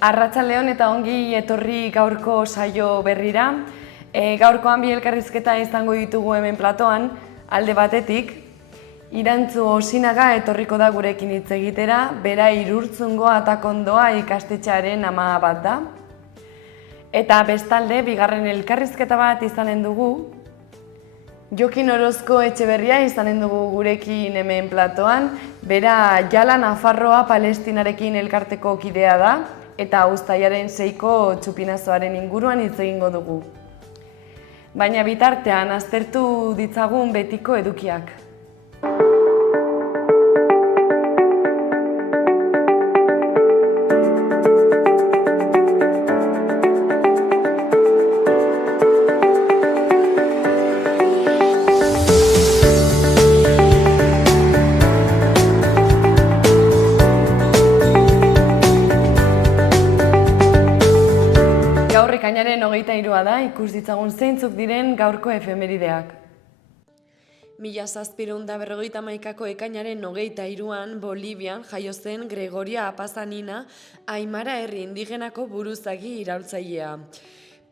Arratsaldeon eta ongi etorri gaurko saio berrira. Gaurkoan bi elkarrizketa izango ditugu hemen platoan, alde batetik. Irantzu Osinaga etorriko da gurekin hitz egitera, bera Irurtzungo Atakondoa ikastetxearen ama bat da. Eta bestalde, bigarren elkarrizketa bat izanen dugu. Jokin Orozko Etxeberria izanen dugu gurekin hemen platoan, bera Jala Nafarroa Palestinarekin elkarteko kidea da, eta uztailaren 6ko txupinazoaren inguruan hitz egingo dugu. Baina bitartean aztertu ditzagun betiko edukiak. Ekainaren 23 da, ikus ditzagun zeintzuk diren gaurko efemerideak. 1751ko ekainaren 23an Bolivian jaio zen Gregoria Apazanina, Aimara herri indigenako buruzagi iraultzailea.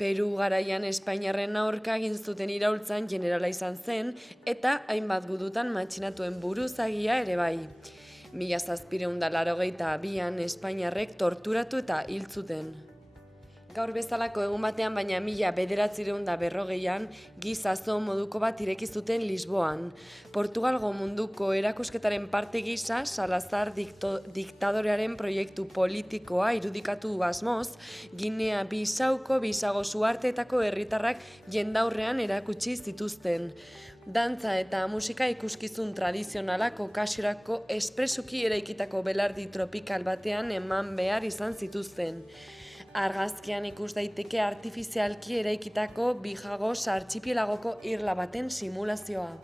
Peru garaian Espainiarren aurka egin zuten iraultzan generala izan zen eta hainbat gudutan matxinatuen buruzagia ere bai. 1782an Espainiarrek torturatu eta hil zuten. Gaur bezalako egun batean, baina 1940an gizazo moduko bat ireki zuten Lisboan. Portugalgo munduko erakusketaren parte gisa, Salazar diktadorearen proiektu politikoa irudikatu asmoz, Ginea Bisauko Bisago Suarteetako herritarrak jendaurrean erakutsi zituzten. Dantza eta musika ikuskizun tradizionala Kokasiorako espresuki eraikitako belardi tropikal batean eman behar izan zituzten. Argazkian ikus daiteke artifizialki eraikitako Bijagos artxipielagoko irla baten simulazioa.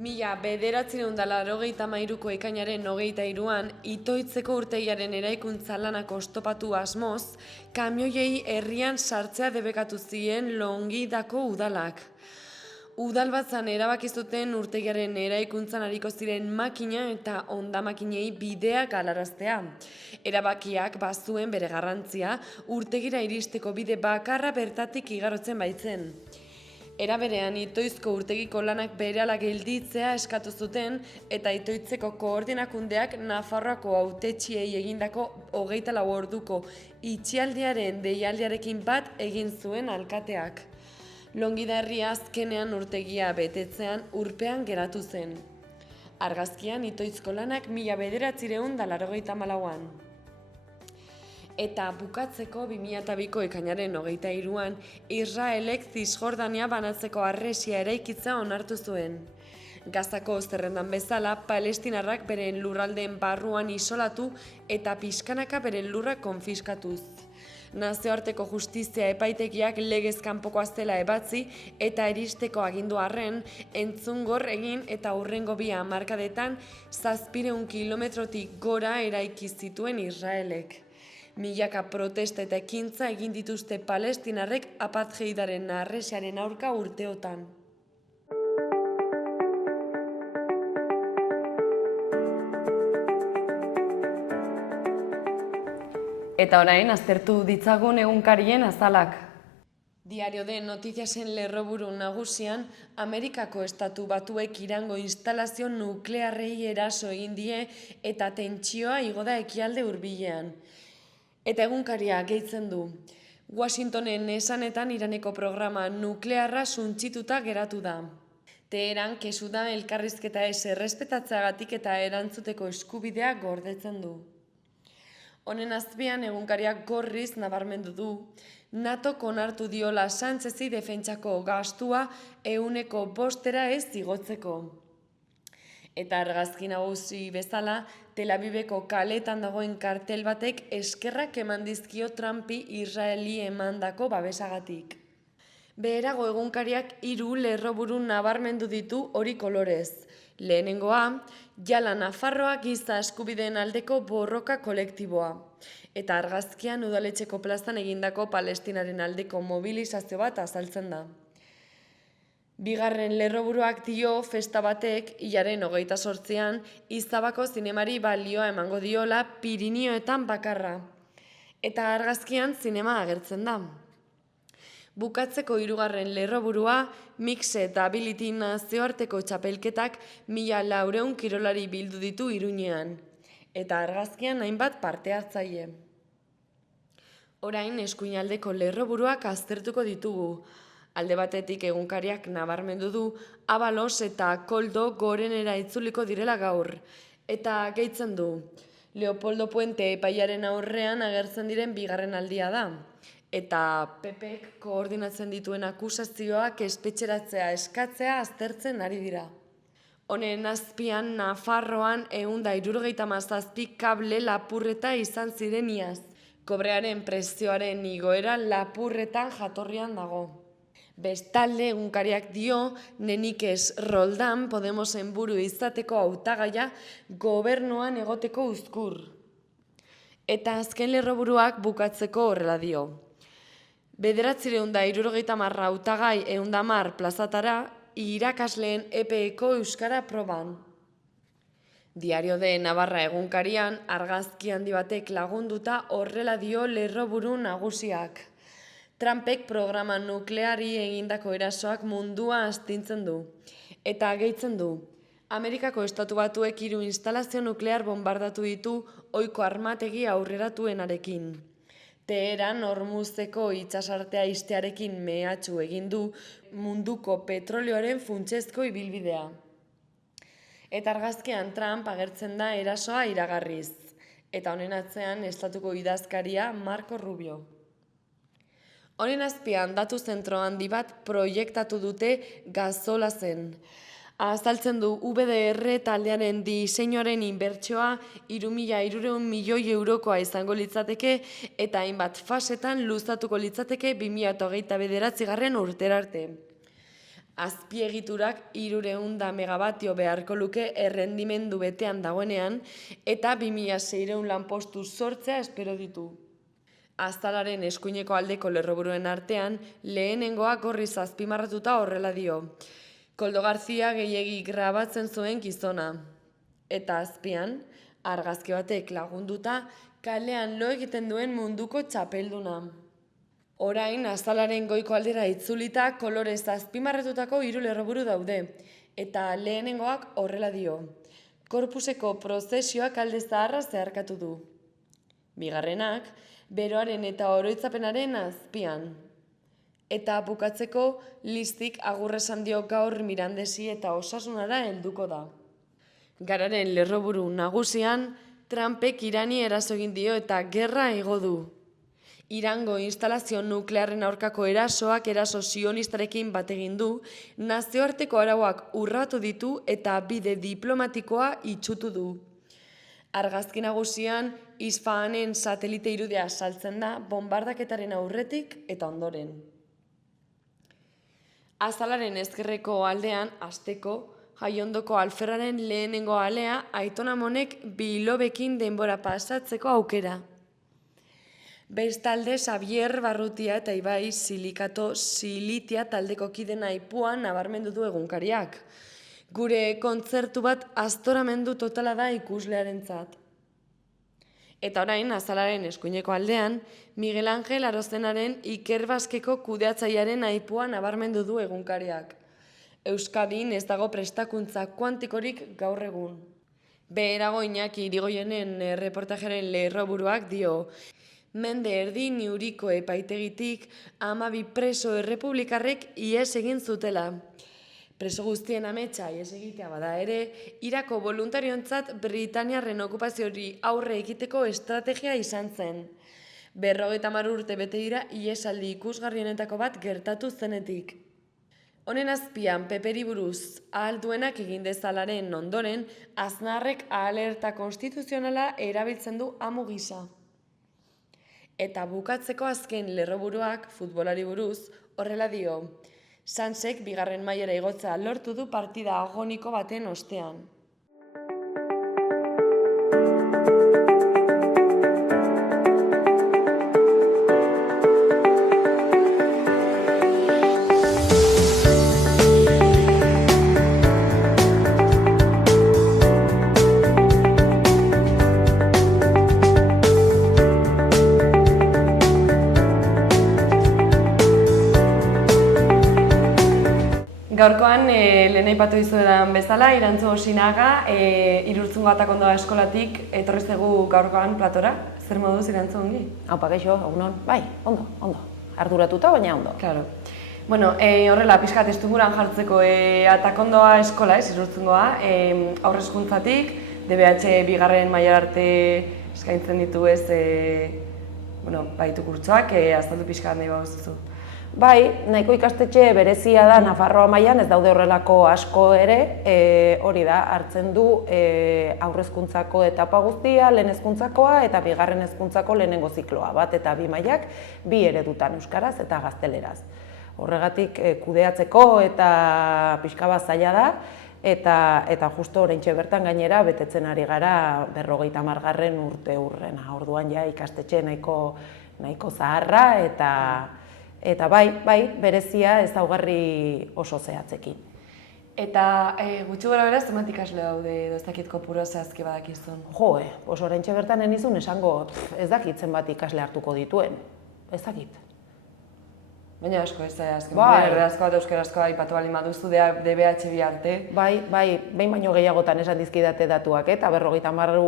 1983ko ekainaren 23an Itoitzeko urtegiaren eraikuntza lanak oztopatu asmoz, kamioiei herrian sartzea debekatu zien Longidako udalak. Udalbatzan erabaki zuten urtegiaren eraikuntzan ariko ziren makina eta hondamakinei bidea galaraztea. Erabakiak bazuen bere garrantzia, urtegira iristeko bide bakarra bertatik igarotzen baitzen. Era berean, Itoizko urtegiko lanak berehala gelditzea eskatu zuten eta Itoitzeko koordinakundeak Nafarroako hautetsiei egindako 24 orduko itxialdiaren deialdiarekin bat egin zuen alkateak. Longida herria azkenean urtegia betetzean urpean geratu zen. Argazkian Itoizko lanak 1984an. Eta bukatzeko 2002ko ekainaren 23an Israelek Zisjordania banatzeko harresia eraikitza onartu zuen. Gazako zerrendan bezala, palestinarrak beren lurraldeen barruan isolatu eta pixkanaka beren lurrak konfiskatuz. Nazioarteko justizia epaitegiak legez kanpokoa zela ebatzi eta eristeko agindu arren, entzungor egin eta hurrengo 2 hamarkadetan 700 kilometrotik gora eraiki zituen Israelek. Milaka protesta eta ekintza egin dituzte palestinarrek apartheidaren harresiaren aurka urteotan. Eta orain, aztertu ditzagun egunkarien azalak. Diario de Notiziasen lerroburu nagusian, Amerikako Estatu Batuek Irango instalazio nuklearrei eraso egin die eta tentsioa igo da ekialde hurbilean. Eta egunkaria gehitzen du. Washingtonen esanetan Iraneko programa nuklearra suntsituta geratu da. Teheran kesu da elkarrizketa ez errespetatzeagatik eta erantzuteko eskubidea gordetzen du. Honen azpian egunkariak gorriz nabarmendu du, NATOk onartu diola Sánchezi defentsako gastua 5% ez igotzeko. Eta argazki nagusi bezala, Tel Aviveko kaletan dagoen kartel batek eskerrak eman dizkio Trumpi Israeli emandako babesagatik. Beherago egunkariak 3 lerroburu nabarmendu ditu hori kolorez. Lehenengoa, Jala Nafarroa giza eskubideen aldeko borroka kolektiboa. Eta argazkian udaletxeko plazan egindako Palestinaren aldeko mobilizazio bat azaltzen da. Bigarren lerroburuak dio festa batek, hilaren 28an, Izabako zinemari balioa emango diola Pirinioetan bakarra. eta argazkian zinema agertzen da. Bukatzeko hirugarren lerroburua, Mixed Ability nazioarteko txapelketak 1400 kirolari bildu ditu Iruñean, eta argazkian hainbat parte hartzaile. Orain eskuinaldeko lerroburuak aztertuko ditugu. Alde batetik egunkariak nabarmendu du, Abalos eta Koldo gorenera itzuliko direla gaur, eta gehitzen du. Leopoldo Puente epaiaren aurrean agertzen diren bigarren aldia da, eta PPek koordinatzen dituen akusazioak espetxeratzea eskatzea aztertzen ari dira. Honen azpian Nafarroan 177 kable lapurreta izan ziren iaz. Kobrearen prezioaren igoera lapurretan jatorrian dago. Bestalde egunkariak dio, Nenikes Roldan Podemosen buru izateko hautagaia gobernuan egoteko uzkur. Eta azken lerroburuak bukatzeko horrela dio. 970 hautagai 110 plazatara irakasleen EPEko euskara proban. Diario de Navarra egunkarian argazki handi batek lagunduta horrela dio lerroburu nagusiak. Trumpek programa nukleari egindako erasoak mundua astintzen du. Eta gehitzen du, Amerikako Estatu Batuek 3 instalazio nuklear bombardatu ditu ohiko armategi aurreratuenarekin. Teheran Hormuzeko itsasartea ixtearekin mehatxu egin du munduko petrolioaren funtsezko ibilbidea. Eta argazkian Trump agertzen da erasoa iragarriz. Eta honen atzean estatuko idazkaria Marco Rubio. Honen azpian datu zentro handi bat proiektatu dute Gazolazen. Azaltzen du VDR taldearen diseinuaren inbertsioa 3.300 milioi eurokoa izango litzateke eta hainbat fasetan luzatuko litzateke 2029 urtera arte. Azpiegiturak 300 megabatio beharko luke errendimendu betean dagoenean eta 2.600 lanpostu sortzea espero ditu. Aztalaren eskuineko aldeko lerroburuen artean, lehenengoa gorriz azpimarratuta horrela dio. Koldo Garzia gehiegi grabatzen zuen gizona. Eta azpian, argazki batek lagunduta, kalean lo egiten duen munduko txapelduna. Orain, aztalaren goiko aldera itzulita, kolorez azpimarratutako 3 lerroburu daude. Eta lehenengoak horrela dio. Korpuseko prozesioak alde zaharra zeharkatu du. Bigarrenak, beroaren eta oroitzapenaren azpian. Eta bukatzeko listik agurra esan dio gaur Mirandesi eta Osasunara helduko da. Gararen lerroburu nagusian, Trumpek Irani eraso egin dio eta gerra igo du. Irango instalazio nuklearren aurkako erasoak eraso sionistarekin bat egin du, nazioarteko arauak urratu ditu eta bide diplomatikoa itsutu du. Argazki nagusian, Isfahanen satelite irudia saltzen da bombardaketaren aurretik eta ondoren. Azalaren ezkerreko aldean, asteko, Jaiondoko alferraren lehenengo alea Aiton Amonek bilobekin denbora pasatzeko aukera. Bestalde, Xavier Barrutia eta Ibai Silikato Silitia taldeko kiden aipuan nabarmendu du egunkariak. Gure kontzertu bat aztoramendu totala da ikuslearentzat. Eta orain, Azalaren eskuineko aldean, Miguel Angel Arozenaren Iker Baskeko kudeatzailearen aipua nabarmendu du egunkariak. Euskadin ez dago prestakuntza kuantikorik gaur egun. Beherago Iñaki Irigoyenen reportajaren lerroburuak dio, mende erdi Niuriko epaitegitik 12 preso errepublikarrek ihes egin zutela. Preso guztien ametsa ihes egitea bada ere, Irako voluntariontzat Britaniarren okupaziori aurre egiteko estrategia izan zen. 50 urte bete dira ihesaldi ikusgarrienetako bat gertatu zenetik. Honen azpian Peperi buruz ahal duenak egin dezalaren ondoren, Aznarrek alerta konstituzionala erabiltzen du amu gisa. Eta bukatzeko azken lerroburuak futbolari buruz horrela dio. Sansek bigarren mailara igotzea lortu du partida agoniko baten ostean. Gaurkoan, lehen aipatu dizuedan bezala, Irantzu Osinaga, Irurtzungo Atakondoa eskolatik etorri zaigu gaurkoan platora. Zer moduz, Irantzu, ongi? Aupa, kaixo, egunon. Bai, ondo. Arduratuta, baina ondo. Claro. Bueno, horrela, pixkat estuguran jartzeko Atakondoa eskola, Irurtzungoa, aurrezkuntzatik, DBH bigarren mailara arte eskaintzen ditu baitu kurtsoak, azaldu pixkat nahi baduzu. Bai, nahiko ikastetxe berezia da Nafarroa mailan, ez daude horrelako asko ere, hori da, hartzen du aurrezkuntzako etapa guztia, lehen hezkuntzakoa eta bigarren hezkuntzako lehenengo zikloa, bat eta bi mailak, bi eredutan euskaraz eta gazteleraz. Horregatik kudeatzeko eta pixka bat zaila da, eta justo oraintxe bertan gainera betetzen ari gara 50. urte hurrena. Orduan ja ikastetxe nahiko zaharra eta bai, berezia ezaugarri oso zehatzekin. Eta gutxi gora beraz, zenbat ikasle daude edo ez dakit kopurua zehazki badakizun? Jo, oraintxe bertan enizun esango ez dakit zenbat ikasle hartuko dituen, ez dakit. Baina asko ez da, azken erderazkoa eta euskarazkoa aipatu baldin baduzu DBH bi arte. Bai, behin baino gehiagotan esan dizkidate datuak, eta 50.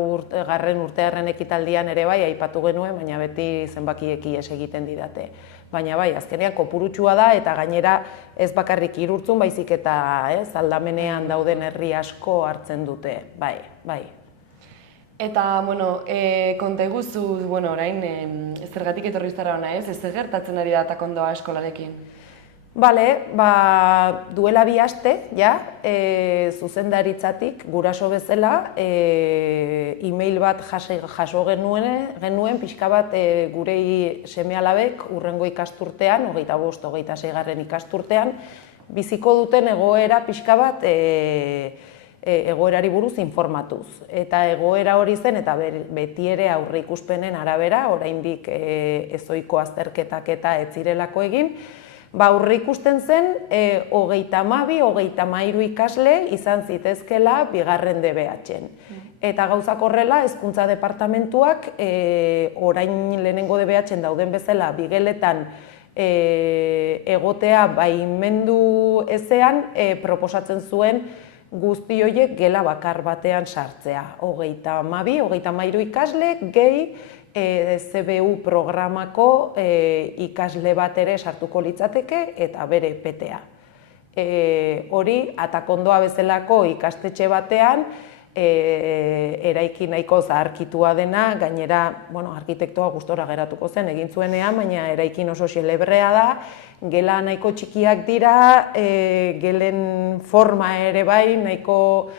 urtearen ekitaldian ere bai aipatu genuen, baina beti zenbakieki ez egiten didate. Baina bai, azkenean kopurutsua da eta gainera ez bakarrik Irurtzun, baizik eta aldamenean dauden herri asko hartzen dute, bai. Eta, konta eguzu, orain, zergatik etorri zara hona ez gertatzen ari da Atakondoa eskolarekin? Bale, duela 2 aste, zuzendaritzatik, guraso bezala, e-mail bat jaso genuen, pixka bat gure seme-alabek urrengo ikasturtean, 25-26. ikasturtean, biziko duten egoera pixka bat egoerari buruz informatuz. Eta egoera hori zen, eta beti ere aurreikuspenen arabera, oraindik ezohiko azterketak eta ez zirelako egin, aurreikusten zen 32-33 ikasle izan zitezkela bigarren DBH-en. Eta gauzak horrela, hezkuntza departamentuak orain lehenengo DBH-en dauden bezala bigeletan egotea baimendu ezean proposatzen zuen guzti horiek gela bakar batean sartzea. 32-33 ikasle gehi CBU programako ikasle bat ere sartuko litzateke eta bere PTA. Hori, Atakondoa bezalako ikastetxe batean, eraiki nahiko zaharkitua dena, gainera, arkitektoa gustora geratuko zen egin zuenean, baina eraikin oso xelebrea da, gela nahiko txikiak dira, gelen forma ere bai, nahiko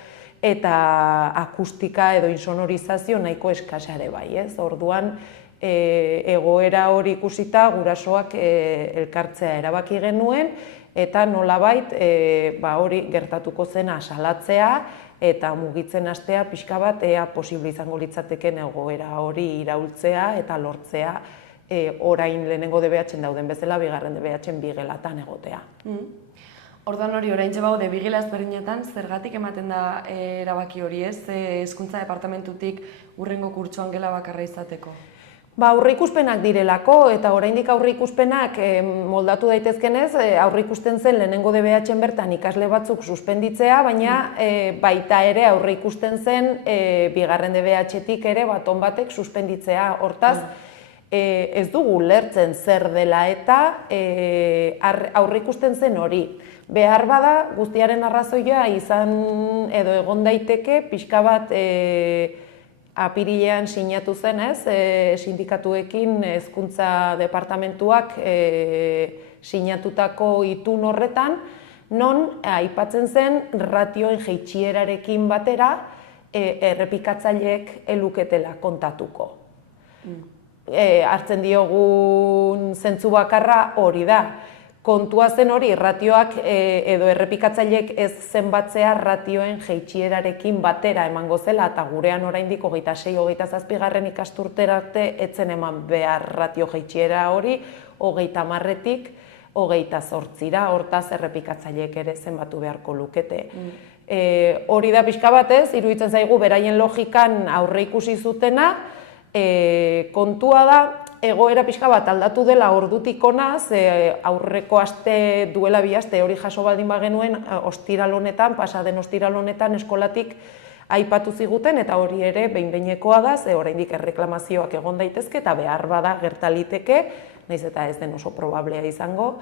eta akustika edo insonorizazio nahiko eskasa ere bai, ez? Orduan, egoera hori ikusita gurasoak elkartzea erabaki genuen, eta nolabait hori gertatuko zena salatzea eta mugitzen hastea pixka bat posible izango litzateken egoera hori iraultzea eta lortzea orain lehenengo DBH-en dauden bezala, bigarren DBH-en bigelatan egotea. Orduan hori, oraintxe baude bigela ezberdinetan, zergatik ematen da erabaki hori ez, hezkuntza departamentutik hurrengo kurtsoan gela bakarra izateko? Aurreikuspenak direlako, eta oraindik aurreikuspenak moldatu daitezkenez, aurreikusten zen lehenengo DBH-en bertan ikasle batzuk suspenditzea, baina baita ere aurreikusten zen bigarren DBH-etik ere baton batek suspenditzea. Hortaz, ez dugu lertzen zer dela eta aurreikusten zen hori. Behar bada, guztiaren arrazoia izan edo egon daiteke, pixka bat apirilean sinatu zen, sindikatuekin hezkuntza departamentuak sinatutako itun horretan, non aipatzen zen ratioen jaitsierarekin batera errepikatzaileek eluketela kontatuko. Hartzen diogun zentzu bakarra hori da. Kontua zen hori, ratioak edo errepikatzaileek ez zenbatzea ratioen jaitsierarekin batera emango zela, eta gurean oraindik 26-27 ikasturtera arte etzen eman behar ratio jaitsiera hori, 30-tik 28-ra, hortaz errepikatzaileek ere zenbatu beharko lukete. Hori da pixka batez, iruditzen zaigu beraien logikan aurre ikusi zutena, kontua da, egoera pixka bat aldatu dela ordutik hona, aurreko aste duela 2 aste hori jaso baldin bagenuen ostiral honetan, pasaden ostiral honetan eskolatik aipatu ziguten, eta hori ere behin-behinekoa da, oraindik erreklamazioak egon daitezke eta behar bada gertaliteke, nahiz eta ez den oso probablea izango.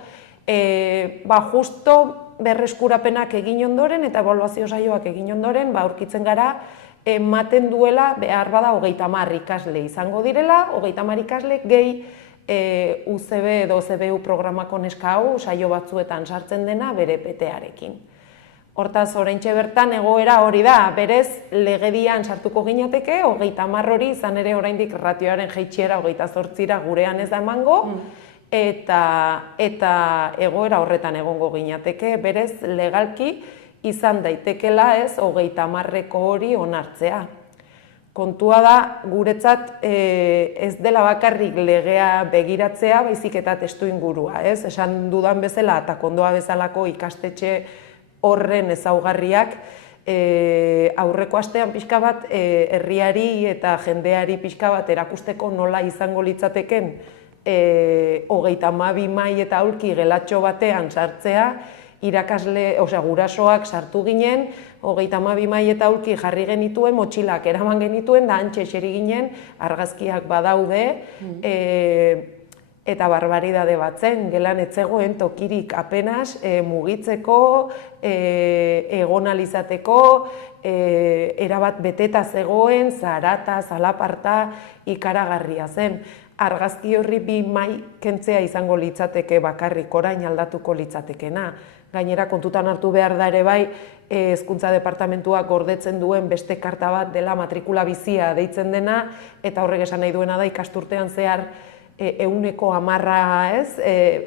Justo berreskurapenak egin ondoren eta ebaluazio saioak egin ondoren, aurkitzen gara, ematen duela behar bada 30 ikasle izango direla, 30 ikasle gehi UCB edo CBU programako neska hau saio batzuetan sartzen dena bere petearekin. Hortaz, oraintxe bertan egoera hori da, berez legedian sartuko ginateke, 30 hori izan ere oraindik ratioaren jaitsiera 28ra gurean ez da emango, eta egoera horretan egongo ginateke, berez legalki izan daitekela ez 30ko hori onartzea. Kontua da, guretzat ez dela bakarrik legea begiratzea, baizik eta testu ingurua, ez? Esan dudan bezala eta kondoa bezalako ikastetxe horren ezaugarriak aurreko astean pixka bat herriari eta jendeari pixka bat erakusteko nola izango litzateken 32 mai eta aulki gelatxo batean sartzea, irakasle, gurasoak sartu ginen, 32 mai eta aulki jarri genituen, motxilak eraman genituen, da antxe eseri ginen, argazkiak badaude, eta barbaridade batzen, gelan etzegoen tokirik apenas mugitzeko, egon alizateko, erabat beteta zegoen, zarata, zalaparta, ikaragarria zen. Argazki horri 2 mai kentzea izango litzateke bakarrik orain aldatuko litzatekena. Gainera kontutan hartu behar da ere bai, Hezkuntza Departamentuak gordetzen duen beste karta bat dela matrikula bizia deitzen dena, eta horrek esan nahi duena da ikasturtean zehar 110 ez,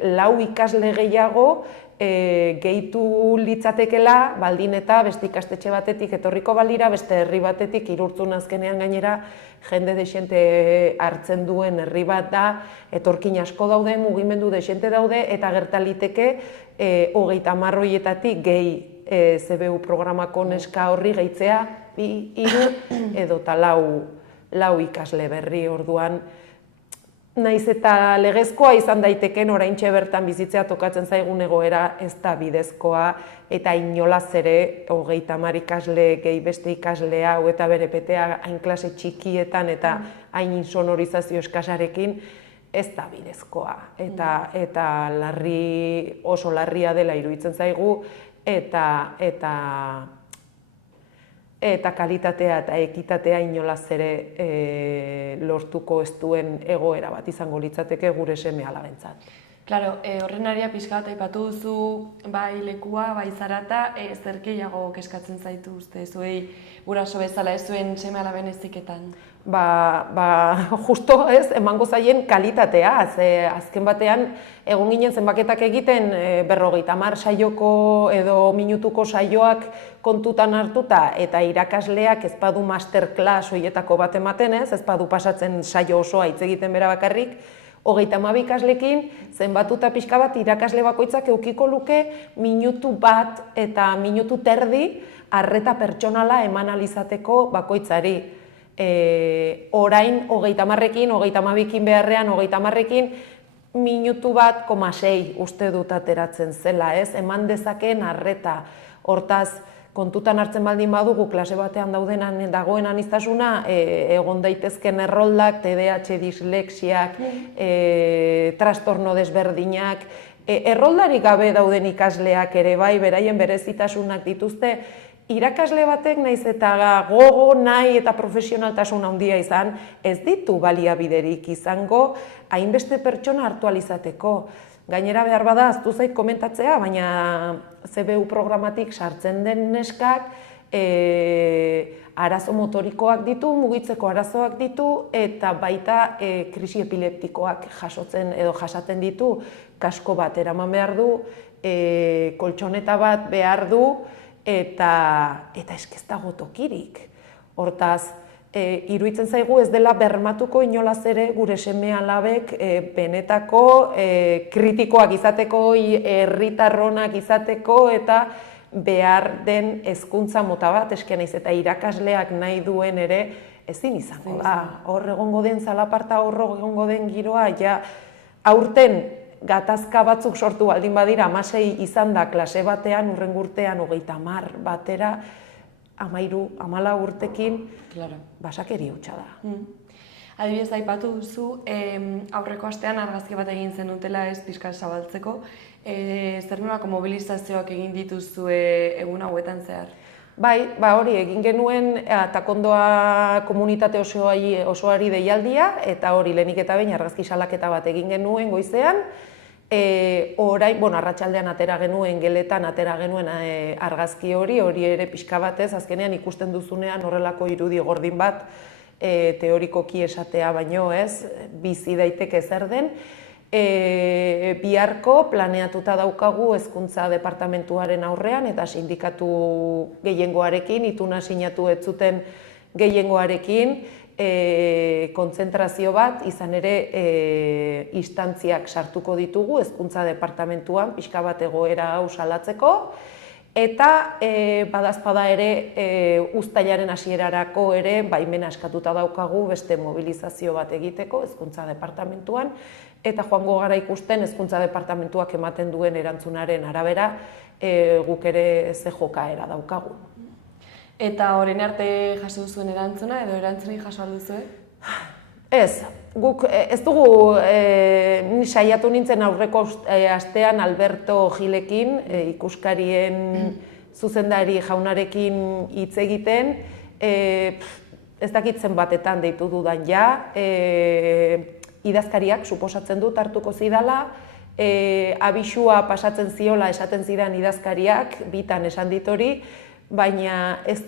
4 ikasle gehiago gehitu litzatekela, baldin eta beste ikastetxe batetik etorriko balira, beste herri batetik Irurtzun azkenean gainera jende dexente hartzen duen herri bat da, etorkin asko daude, mugimendu dexente daude, eta gertaliteke 30 horietatik gehi CBU programako neska horri gehitzea, 2, 3 edo eta 4 ikasle berri orduan. Naiz eta legezkoa izan daiteken oraintxe bertan bizitzea tokatzen zaigun egoera ez da bidezkoa, eta inolaz ere 30 ikasle gehi beste ikaslea hau eta bere petea hain klase txikietan eta hain insonorizazio eskasarekin ez da bidezkoa. Eta oso larria dela iruditzen zaigu, eta kalitatea eta ekitatea inolaz ere lortuko ez duen egoera bat izango litzateke gure seme-alabentzat. Claro, horren aria pixka bat aipatu duzu bai lekua, bai zarata, zer gehiago kezkatzen zaitu uste zuei guraso bezala ez zuen seme-alaben heziketan? Justo ez, emango zaien kalitatea, azken batean egon ginen zenbaketak egiten 50 saioko edo minutuko saioak kontutan hartuta eta irakasleak ez badu masterclass horietako bat ematen ez badu pasatzen saio osoa hitz egiten bera bakarrik, 32 ikaslekin zenbatuta pixka bat irakasle bakoitzak edukiko luke minutu bat eta minutu terdi arreta pertsonala eman alizateko bakoitzari. Orain 30ekin, 32ekin beharrean, 30ekin minutu bat 6 uste dut ateratzen zela, ez? Eman dezakeen arreta. Hortaz, kontutan hartzen baldin badugu klase batean dagoen aniztasuna, egon daitezken erroldak, TDAH, dislexiak, trastorno desberdinak, erroldarik gabe dauden ikasleak ere bai, beraien berezitasunak dituzte, irakasle batek naiz eta gogo, nahi eta profesionaltasun handia izan, ez ditu baliabiderik izango hainbeste pertsona hartu alizateko. Gainera behar bada, aztu zait komentatzea, baina CBU programatik sartzen den neskak arazo motorikoak ditu, mugitzeko arazoak ditu, eta baita krisi epileptikoak jasaten ditu, kasko bat eraman behar du, koltxoneta bat behar du, eta ez dago tokirik. Hortaz, iruditzen zaigu ez dela bermatuko inolaz ere gure seme-alabek benetako kritikoak izateko, herritarronak izateko eta behar den hezkuntza mota bat, eske naiz eta irakasleak nahi duen ere ezin izango da. Hor egongo den zalaparta, hor egongo den giroa, ja aurten gatazka batzuk sortu baldin badira, 16 izan da klase batean, hurrengo urtean 30 batera, 13, 14 urtekin, basakeri hutsa da. Adibidez, aipatu duzu, aurreko astean argazki bat egin zenutela ez pixka zabaltzeko, zer nolako mobilizazioak egin dituzue egun hauetan zehar? Bai, hori egin genuen Atakondoa komunitate osoari deialdia, eta hori lehenik eta behin argazki salaketa bat egin genuen goizean. Orain, arratsaldean atera genuen, geletan atera genuen argazki hori ere pixka batez, azkenean ikusten duzunean horrelako irudi gordin bat, teorikoki esatea baino ez, bizi daiteke zer den. Biharko planeatuta daukagu Hezkuntza Departamentuaren aurrean eta sindikatu gehiengoarekin, ituna sinatu ez zuten gehiengoarekin, kontzentrazio bat, izan ere instantziak sartuko ditugu Hezkuntza Departamentuan, pixka bat egoera hau salatzeko, eta badazpada ere uztailaren hasierarako ere baimena eskatuta daukagu beste mobilizazio bat egiteko Hezkuntza Departamentuan, eta joango gara ikusten Hezkuntza Departamentuak ematen duen erantzunaren arabera guk ere ze jokaera daukagu. Eta orain arte jaso duzuen erantzuna edo erantzunik jaso alduzue? Ez, guk ez dugu, saiatu nintzen aurreko astean Alberto Gilekin, ikuskarien zuzendari jaunarekin hitz egiten, ez dakitzen batetan deitu dudan ja, idazkariak suposatzen dut hartuko zidala, abisua pasatzen ziola esaten zidan idazkariak, bitan esan dit hori, baina ez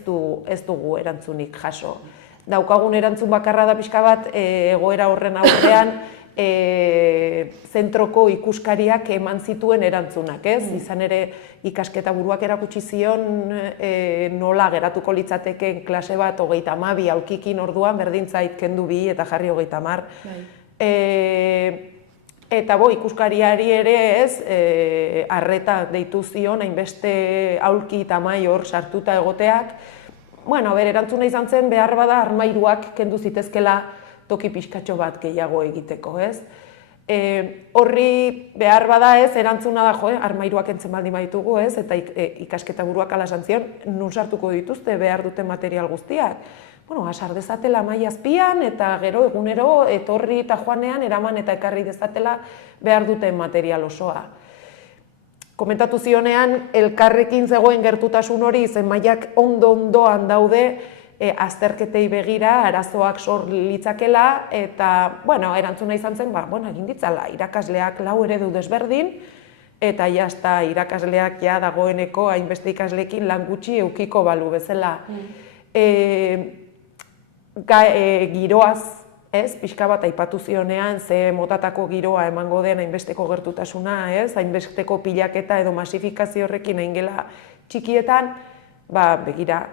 dugu erantzunik jaso. Daukagun erantzun bakarra da pixka bat, egoera horren aurrean, zentroko ikuskariak eman zituen erantzunak, ez? Izan ere ikasketa buruak erakutsi zion nola geratuko litzatekeen klase bat 32 aulkikin orduan, berdin zait kendu 2 eta jarri 30. Eta ikuskariari ere ez, arreta deitu zion, hainbeste aulki eta mai hor sartuta egoteak. Erantzuna izan zen behar bada armairuak kendu zitezkela toki pixkatxo bat gehiago egiteko, ez? Horri behar bada ez, erantzuna da, armairuak entzen baldin baditugu, ez? Eta ikasketa buruak ala esan zion, nun sartuko dituzte behar duten material guztiak. Asar dezatela mai azpian eta gero egunero etorri eta joanean eraman eta ekarri dezatela behar duten material osoa. Komentatu zionean, elkarrekin zegoen gertutasun hori zenbaiak ondo-ondoan daude azterketei begira, arazoak sor litzakela, eta erantzuna izan zen, egin ditzala, irakasleak 4 eredu desberdin, eta jazta irakasleak dagoeneko hainbeste ikasleekin lan gutxi eukiko balu bezala. Giroaz, pixka bat aipatu zionean, ze motatako giroa emango den hainbesteko gertutasuna, hainbesteko pilaketa edo masifikazio horrekin aingela txikietan, begira,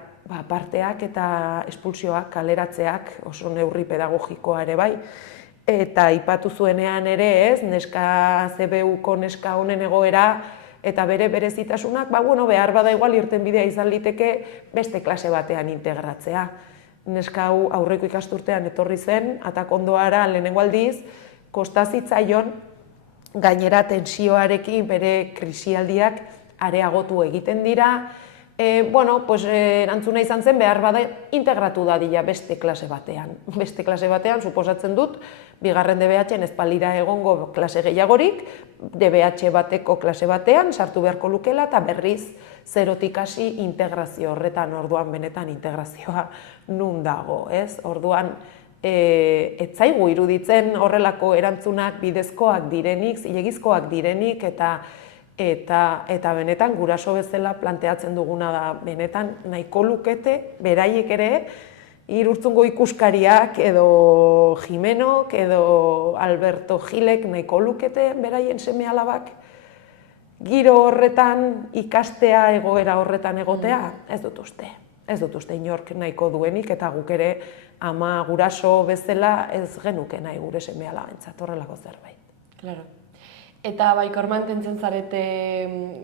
parteak eta espulsioak, kaleratzeak, oso neurri pedagogikoa ere bai, eta aipatu zuenean ere neska CBU-ko neska honen egoera, eta bere berezitasunak, behar bada igual irten bidea izan liteke beste klase batean integratzea. Neska hau aurreko ikasturtean etorri zen, Atakondoara lehenengo aldiz, kostazitzaion gainera tensioarekin bere krisialdiak areagotu egiten dira. Erantzuna izan zen behar bada integratu dadila beste klase batean. Beste klase batean, suposatzen dut, bigarren DBH-en ez balira egongo klase gehiagorik, DBH bateko klase batean sartu beharko lukela eta berriz zerotik hasi integrazio horretan, orduan benetan integrazioa nun dago, ez? Orduan, ez zaigu iruditzen horrelako erantzunak bidezkoak direnik, zilegizkoak direnik, eta benetan guraso bezala planteatzen duguna da benetan nahiko lukete, beraiek ere, Irurtzungo ikuskariak edo Jimenok edo Alberto Gilek nahiko lukete beraien seme-alabak giro horretan ikastea, egoera horretan egotea, ez dut uste. Ez dut uste inork nahiko duenik eta guk ere ama guraso bezala ez genuke nahi gure seme-alabentzat horrelako zerbait. Claro. Eta baikor mantentzen zarete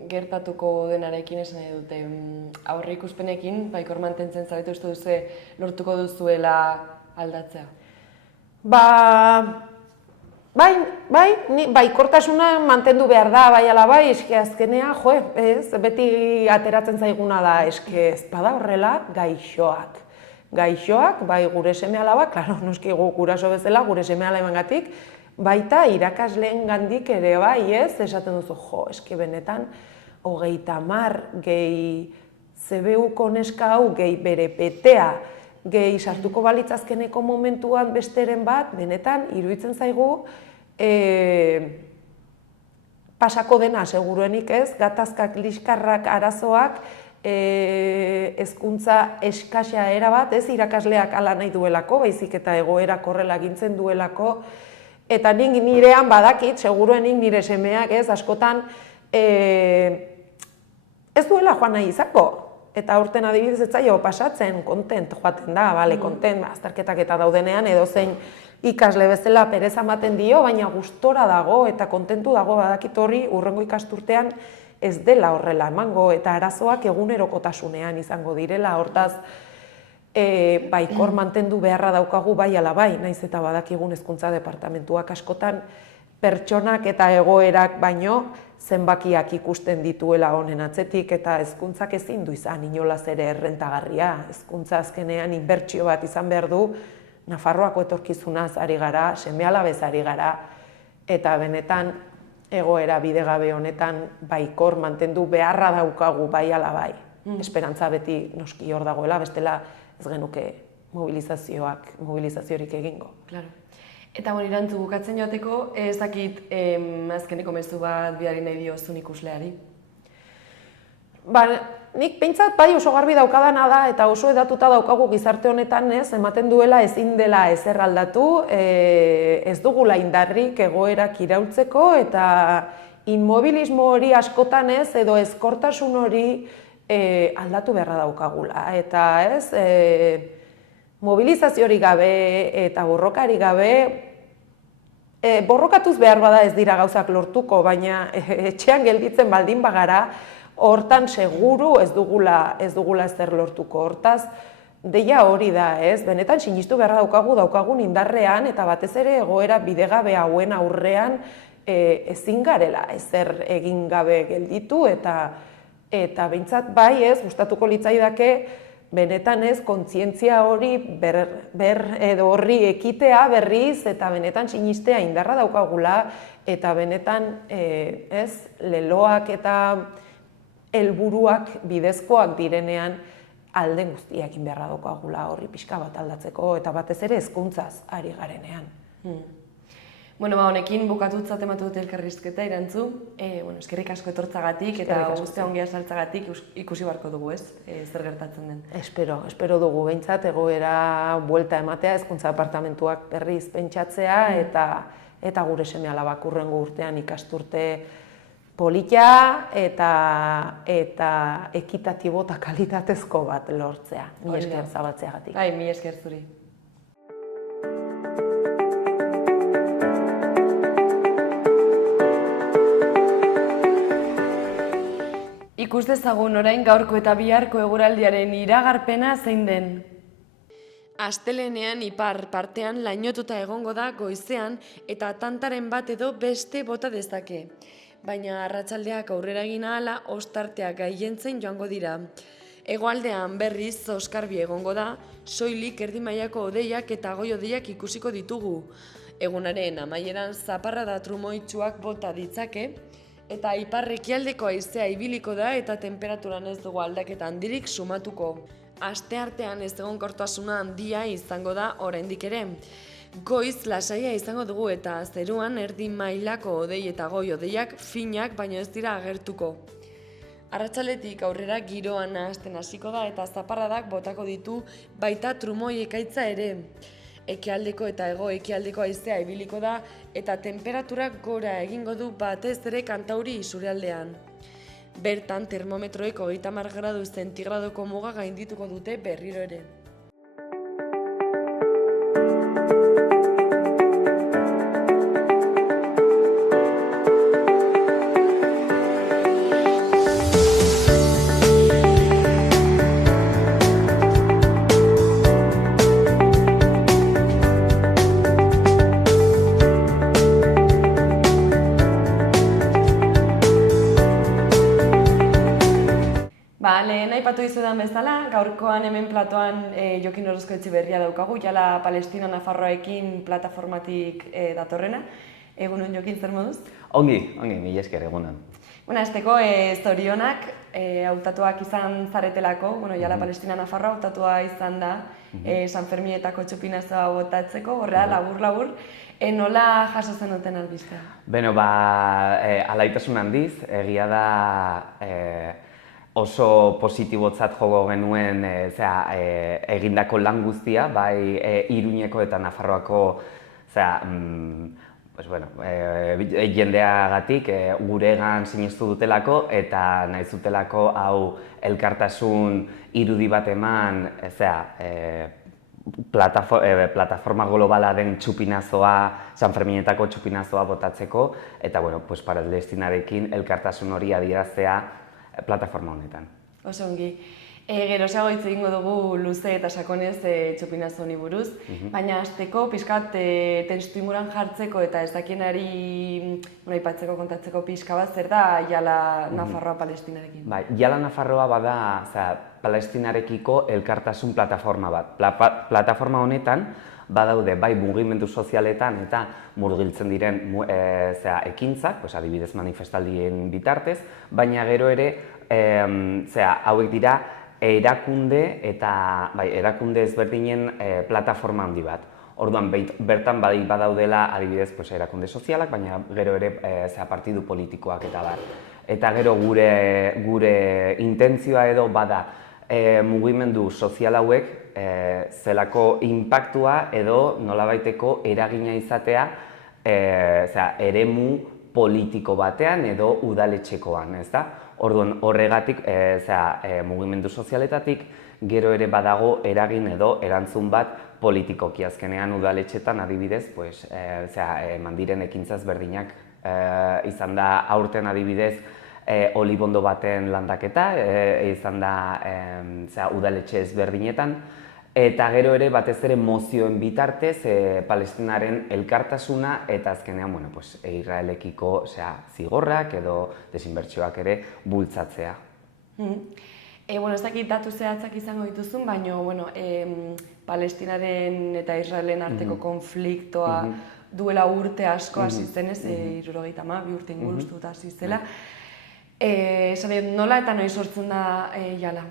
gertatuko denarekin esan nahi dute. Aurre ikuspenekin, baikor mantentzen zarete uste duzu lortuko duzuela aldatzea? Bai, baikortasuna mantendu behar da, bai ala bai, eske azkenea, beti ateratzen zaiguna da, eske ez bada horrela gaixoak. Gaixoak, bai gure seme-alabak, klaro, noski gu guraso bezala, gure seme-alabengatik, baita irakasleen gandik ere bai, ez? Esaten duzu, eske benetan, 30 gehi CBU-ko neska hau, gehi bere petea, gehi sartuko balitzazkeneko momentuan besteren bat, benetan, iruditzen zaigu, pasako dena, seguruenik ez, gatazkak, liskarrak, arazoak, hezkuntza eskasa erabat, ez irakasleak hala nahi duelako, baizik eta egoerak horrela gintzen duelako, eta nik nirean badakit, seguruenik nire semeak ez, askotan ez duela joan nahi izako. Eta aurten adibidez ez zaio pasatzen, kontent joaten da, kontent, azterketak eta daudenean, edozein ikasle bezala pereza ematen dio, baina gustora dago eta kontentu dago badakit hori hurrengo ikasturtean ez dela horrela emango eta arazoak egunerokotasunean izango direla, hortaz baikor mantendu beharra daukagu bai ala bai, naiz eta badakigun hezkuntza departamentuak askotan pertsonak eta egoerak baino zenbakiak ikusten dituela honen atzetik eta hezkuntzak ezin du izan inolaz ere errentagarria. Hezkuntza azkenean inbertsio bat izan behar du, Nafarroako etorkizunaz ari gara, seme-alabez ari gara, eta benetan egoera bidegabe honetan baikor mantendu beharra daukagu bai ala bai. Esperantza beti noski hor dagoela, bestela ez genuke mobilizaziorik egingo. Eta irantzu bukatzen joateko, ez dakit azkeneko mezu bat bidali nahi diozun ikusleari? Nik pentsat bai oso garbi daukadana da eta oso edatuta daukagu gizarte honetan ematen duela ezin dela ezer aldatu, ez dugula indarrik egoerak iraultzeko eta inmobilismo hori askotan edo ezkortasun hori aldatu beharra daukagula. Eta mobilizaziorik gabe eta borrokari gabe, borrokatuz behar bada ez dira gauzak lortuko, baina etxean gelditzen baldin bagara, hortan seguru ez dugula ezer lortuko. Hortaz, deia hori da, ez? Benetan sinistu beharra daukagun indarrean eta batez ere egoera bidegabe hauen aurrean ezin garela ezer egin gabe gelditu eta behintzat bai ez, gustatuko litzaidake benetan ez kontzientzia hori edo horri ekitea berriz eta benetan sinistea indarra daukagula eta benetan ez leloak eta helburuak bidezkoak direnean alde guztiak egin beharra daukagula horri pixka bat aldatzeko eta batez ere hezkuntzaz ari garenean. Honekin bukatutzat ematu dute elkarrizketa irantzu, eskerrik asko etortzagatik eta guztia ongi azaltzagatik ikusi beharko dugu ez, zer gertatzen den. Espero dugu behintzat egoera buelta ematea, hezkuntza departamentuak berriz pentsatzea eta gure seme-alabak hurrengo urtean ikasturte polita eta ekitatibo eta kalitatezko bat lortzea, mi esker zabaltzeagatik. Mi esker zuri. Ikus dezagun orain gaurko eta biharko eguraldiaren iragarpena zein den. Astelehenean ipar partean lainotuta egongo da goizean eta tantaren bat edo beste bota dezake. Baina arratsaldeak aurrera egin ahala ostarteak gailentzen joango dira. Hegoaldean berriz oskarbi egongo da, soilik erdi mailako hodeiak eta goi hodeiak ikusiko ditugu. Egunaren amaieran zaparrada trumoitsuak bota ditzake, eta ipar-ekialdeko haizea ibiliko da eta temperaturan ez dugu aldaketa handirik sumatuko. Asteartean ez egonkortasuna handia izango da oraindik ere. Goiz lasaia izango dugu eta zeruan erdi mailako hodei eta goi hodeiak finak baino ez dira agertuko. Arratsaletik aurrera giroa nahasten hasiko da eta zaparradak botako ditu baita trumoi ekaitza ere. Ekialdeko eta hego-ekialdeko haizea ibiliko da eta temperaturak gora egingo du batez ere Kantauri isurialdean. Bertan termometroek 30 gradu zentigradoko muga gaindituko dute berriro ere. Lehen aipatu dizudan bezala, gaurkoan hemen platoan Jokin Orozko Etxeberria daukagu, jala Palestina Nafarroaekin plataformatik datorrena. Egunon Jokin, zer moduz? Ongi, mila esker egunon. Azteko, zorionak, hautatuak izan zaretelako, jala Palestina Nafarroa hautatua izan da, San Ferminetako txupinazoa botatzeko, horrela, labur-labur, nola jaso zenuten albistea? Beno, alaitasun handiz, egia da oso positibotzat jogo genuen egindako lan guztia, bai Iruñeko eta Nafarroako jendeagatik guregan sinestu dutelako eta nahi zutelako hau elkartasun irudi bat eman, plataforma globala den txupinazoa, San Ferminetako txupinazoa botatzeko, eta Palestinarekin elkartasun hori adieraztea plataforma honetan. Oso ongi. Geroxeago hitz egingo dugu luze eta sakonez txupinazo honi buruz, baina hasteko pixkat testuinguruan jartzeko eta ez dakienari aipatzeko kontatzeko pixka bat, zer da jala Nafarroa Palestinarekin? Bai, jala Nafarroa bada Palestinarekiko elkartasun plataforma bat. Plataforma honetan badaude bai mugimendu sozialetan eta murgiltzen diren ekintzak, adibidez manifestaldien bitartez, baina gero ere hauek dira erakunde eta erakunde ezberdinen plataforma handi bat. Orduan, bertan badaudela adibidez erakunde sozialak, baina gero ere partidu politikoak eta bar. Eta gero gure intentzioa edo bada mugimendu sozial hauek zelako inpaktua edo nolabaiteko eragina izatea eremu politiko batean edo udaletxekoan, ez da? Orduan, horregatik, mugimendu sozialetatik, gero ere badago eragin edo erantzun bat politikoki. Azkenean udaletxetan adibidez, eman diren ekintza ezberdinak izan da aurten adibidez olibondo baten landaketa, izan da udaletxe ezberdinetan, eta gero ere batez ere mozioen bitartez Palestinaren elkartasuna eta azkenean Israelekiko zigorrak edo desinbertsioak ere bultzatzea. Ez dakit datu zehatzak izango dituzun, baina Palestinaren eta Israelen arteko konfliktoa duela urte asko hasi zen, 72 urte inguruztu hasi zela. Nola eta noiz sortzen da jala?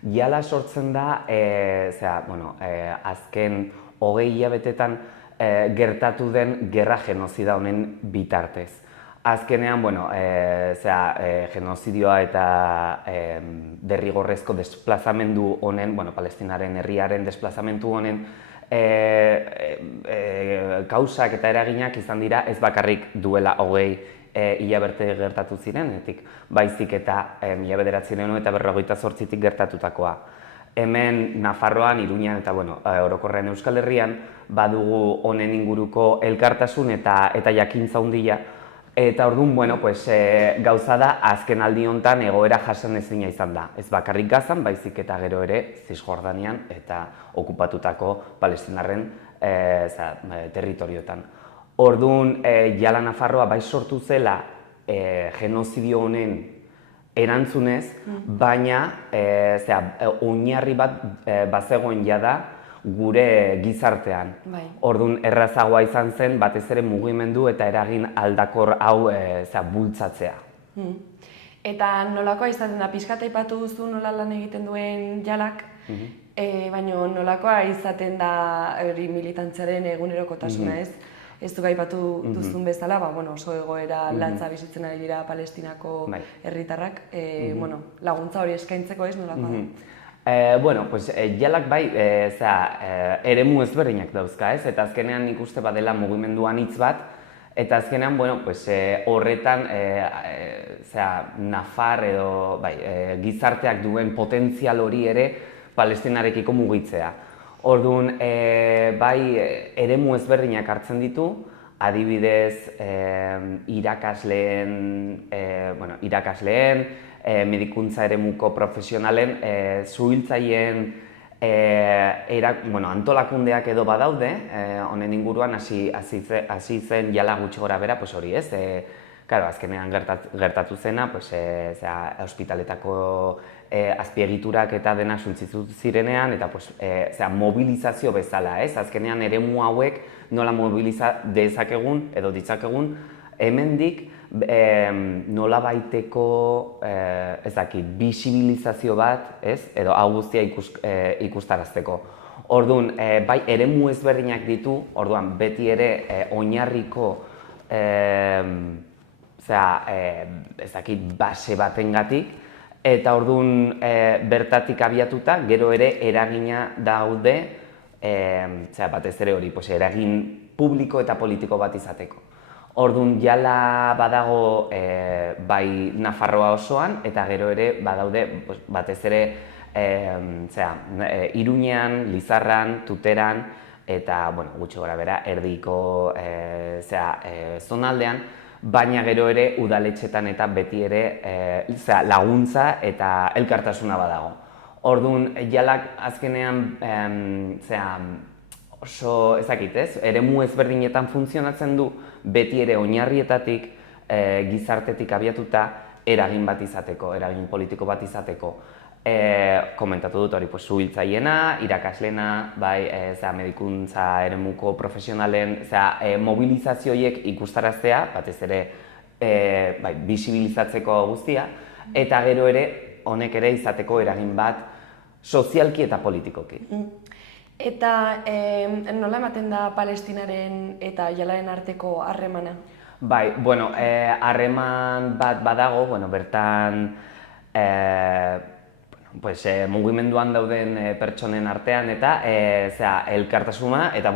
Jala sortzen da, azken 20 hilabetetan gertatu den gerra genozida honen bitartez. Azkenean, genozidioa eta derrigorrezko desplazamendu honen, Palestinaren herriaren desplazamendu honen kausak eta eraginak izan dira ez bakarrik duela 20 hilabete gertatu zirenetik, baizik eta 1948tik gertatutakoa. Hemen Nafarroan, Iruñan eta orokorrean Euskal Herrian badugu honen inguruko elkartasun eta jakintza handia. Eta orduan, gauza da azken aldi honetan egoera jasanezina izan da. Ez bakarrik Gazan, baizik eta gero ere Zisjordanian eta okupatutako Palestinarren territorioetan. Orduan, jala Nafarroa bai sortu zela genozidio honen erantzunez, baina oinarri bat bazegoen jada gure gizartean. Orduan, errazagoa izan zen batez ere mugimendu eta eragin aldakor hau bultzatzea. Eta nolakoa izaten da, pixkat aipatu duzu nola lan egiten duen jalak, baina nolakoa izaten da militantziaren egunerokotasuna, ez? Ez du gaipatu duzun bezala, oso egoera latza bizitzen ari dira Palestinako herritarrak, laguntza hori eskaintzeko ez nolakoa da? Jalak bai, eremu ezberdinak dauzka, ez? Eta azkenean nik uste badela mugimendu anitz bat, eta azkenean, horretan Nafar edo gizarteak duen potentzial hori ere Palestinarekiko mugitzea. Orduan, eremu ezberdinak hartzen ditu, adibidez irakasleen, medikuntza eremuko profesionalen, zuhiltzaileen antolakundeak edo badaude, honen inguruan hasi zen jala gutxi gora bera, hori ez, Claro, azkenean gertatu zena, pues, ospitaletako azpiegiturak eta denak suntzitu zirenean, eta pues, mobilizazio bezala, ez? Azkenean eremu hauek nola mobiliza dezakegun edo ditzakegun, hemendik nola baiteko, ez dakit, bisibilizazio bat, ez? Edo hau guztia ikustarazteko. Orduan, bai, eremu ezberdinak ditu, orduan, beti ere oinarriko ez dakit, base batengatik, eta orduan bertatik abiatuta, gero ere eragina daude, batez ere hori, eragin publiko eta politiko bat izateko. Orduan jala badago bai Nafarroa osoan, eta gero ere badaude batez ere Iruñean, Lizarran, Tuteran, eta gutxi gora bera erdiko zonaldean, baina gero ere udaletxetan eta beti ere laguntza eta elkartasuna badago. Orduan, jalak azkenean oso ezakit ez, eremu ezberdinetan funtzionatzen du beti ere oinarrietatik, gizartetik abiatuta eragin bat izateko, eragin politiko bat izateko. Komentatu dut hori, suhiltzaileena, irakaslena, medikuntza eremuko profesionalen mobilizazioiek ikustaraztea, batez ere bisibilizatzeko guztia, eta gero ere honek ere izateko eragin bat sozialki eta politikoki. Eta nola ematen da Palestinaren eta jalaren arteko harremana? Bai, harreman bat badago, bertan mugimenduan dauden pertsonen artean eta elkartasuna eta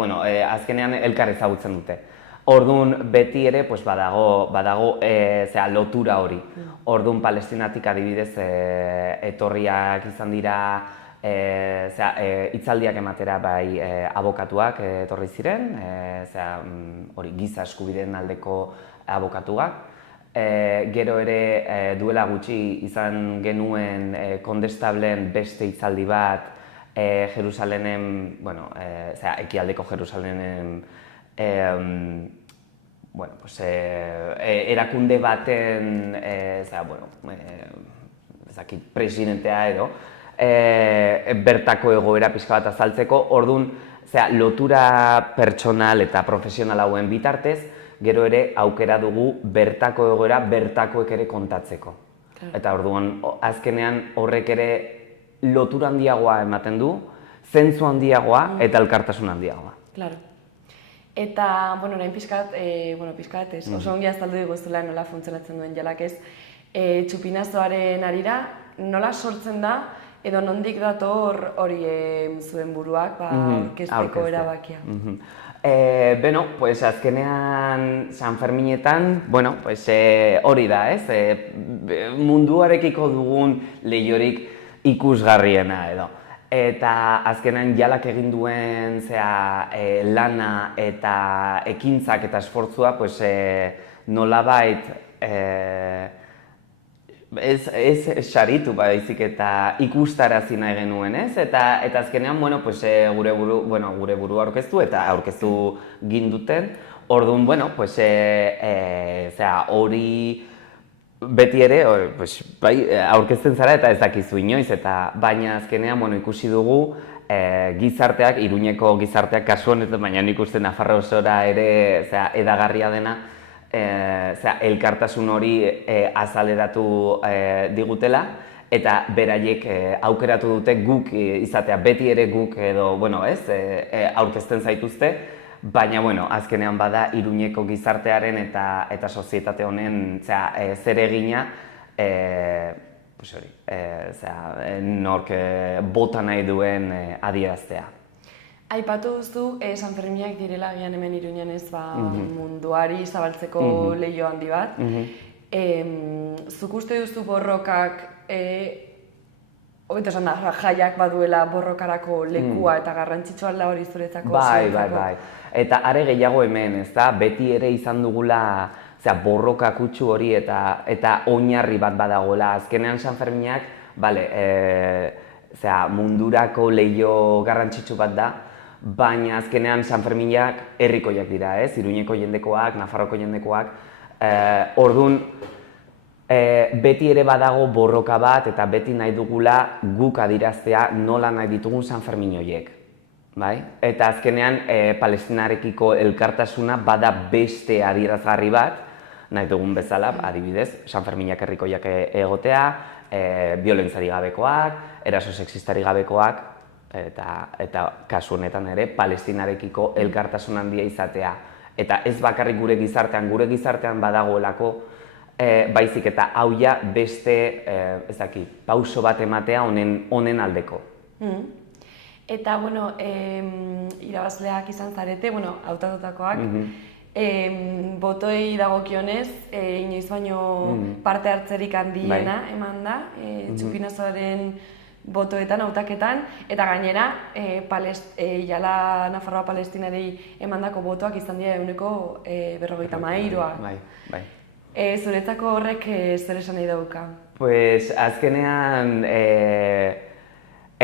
azkenean elkar ezagutzen dute. Orduan beti ere badago lotura hori. Orduan Palestinatik adibidez etorriak izan dira hitzaldiak ematera bai abokatuak etorri ziren, hori giza eskubideen aldeko abokatuak. Gero ere duela gutxi izan genuen kondestableen beste hitzaldi bat Jerusalenen, ekialdeko Jerusalenen erakunde baten presidentea edo bertako egoera pixka bat azaltzeko, orduan lotura pertsonal eta profesional hauen bitartez, gero ere aukera dugu bertako egoera bertakoek ere kontatzeko. Eta orduan, azkenean horrek ere lotura handiagoa ematen du, zentzu handiagoa eta elkartasun handiagoa. Claro. Eta, orain pixkat ez, oso ongi azaldu diguzula nola funtzionatzen duen jalak ez, txupinazoaren arira, nola sortzen da, edo nondik dator hori zuen buruak orkesteko erabakia? Azkenean San Ferminetan, hori da, ez? Munduarekiko dugun lehiorik ikusgarriena edo. Eta azkenean jalak egin duen lana eta ekintzak eta esfortzua nolabait ez saritu baizik eta ikustarazi nahi genuen, ez? Eta azkenean, gure burua aurkeztu eta aurkeztu ginduten. Orduan, hori beti ere, aurkezten zara eta ez dakizu inoiz, baina azkenean, ikusi dugu gizarteak, Iruñeko gizarteak kasu honetan, baina nik uste Nafarroa osora ere edagarria dena, elkartasun hori azaleratu digutela, eta beraiek aukeratu dute guk izatea, beti ere guk edo, aurkezten zaituzte, baina, azkenean bada Iruñeko gizartearen eta sozietate honen zer egina, nork bota nahi duen adieraztea. Aipatu duzu San Ferminak direla gian hemen Iruñan ez munduari zabaltzeko leiho handi bat. Zuk uste duzu borrokak, hobeto esan da, jaiak baduela borrokarako lekua eta garrantzitsua da hori zuretzako? Bai. Eta are gehiago hemen, ez da, beti ere izan dugula borroka kutsu hori eta oinarri bat badagoela. Azkenean San Ferminak, mundurako leiho garrantzitsu bat da, baina azkenean San Ferminak herrikoiak dira, ez? Iruñeko jendekoak, Nafarroko jendekoak, Orduan, beti ere badago borroka bat eta beti nahi dugula guk adiraztea nola nahi ditugun San Fermin horiek. Bai? Eta azkenean Palestinarekiko elkartasuna bada beste adierazgarri bat, nahi dugun bezala, adibidez, San Ferminak herrikoiak egotea, biolentziarik gabekoak, eraso sexistari gabekoak, eta kasu honetan ere Palestinarekiko elkartasun handia izatea. Eta ez bakarrik gure gizartean badagoelako, baizik eta hau ja beste, pauso bat ematea honen aldeko. Eta, bueno, irabazleak izan zarete, hautatutakoak, botoei dagokionez, inoiz baino parte hartzerik handiena eman da, Txupinazoaren botoetan, hautaketan, eta gainera, Jala Nafarroa Palestinarei emandako botoak izan dira 53%. Bai. Zuretzako horrek zer esan nahi dauka? Pues, azkenean,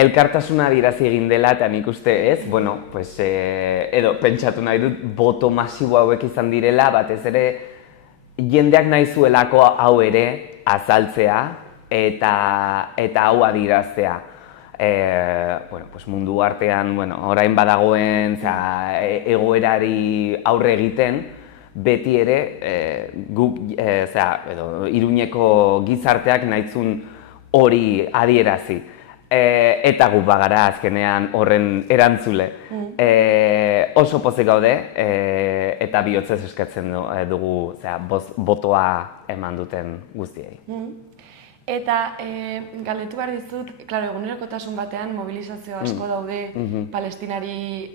elkartasuna adirazi egin dela, eta nik uste ez, edo pentsatu nahi dut boto masibo hauek izan direla, batez ere jendeak nahi zuelako hau ere azaltzea eta hau adiraztea. Mundu artean, orain badagoen egoerari aurre egiten, beti ere Iruñeko gizarteak nahitzun hori adierazi. Eta gu bagara azkenean horren erantzule. Oso pozik gaude eta bihotzez eskatzen dugu botoa eman duten guztiei. Eta galdetu behar dizut, egunerokotasun batean mobilizazio asko daude Palestinari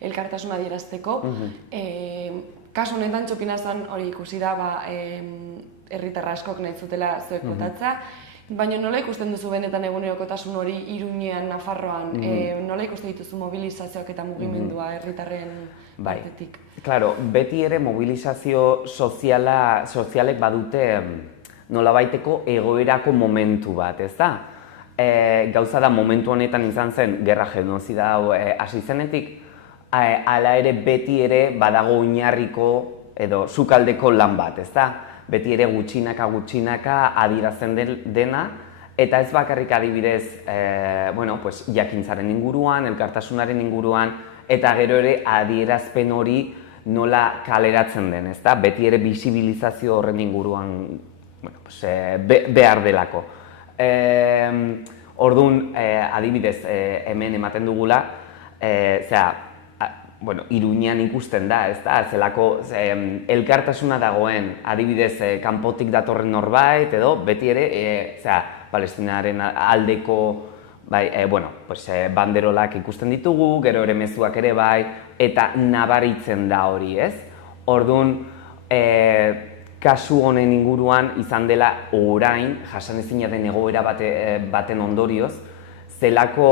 elkartasuna adierazteko. Kasu honetan Txupinazan hori ikusi da herritar askok nahi zutela zuek botatza. Baina nola ikusten duzu benetan egunerokotasun hori Iruñean, Nafarroan? Nola ikusten dituzu mobilizazioak eta mugimendua herritarren partetik? Claro, beti ere mobilizazio sozialek badute nolabaiteko egoerako momentu bat, ez da? Gauza da momentu honetan izan zen gerra genozida hau hasi zenetik, hala ere beti ere badago oinarriko edo sukaldeko lan bat, ez da? Beti ere gutxinaka adierazten dena, eta ez bakarrik adibidez jakintzaren inguruan, elkartasunaren inguruan, eta gero ere adierazpen hori nola kaleratzen den, ezta? Beti ere bisibilizazio horren inguruan behar delako. Orduan, adibidez, hemen ematen dugula, Iruñean ikusten da, zelako elkartasuna dagoen, adibidez, kanpotik datorren norbait, edo beti ere, Palestinaren aldeko banderolak ikusten ditugu, gero ere mezuak ere bai, eta nabaritzen da hori, ez? Orduan, kasu honen inguruan izan dela orain, jasanezina den egoera baten ondorioz, zelako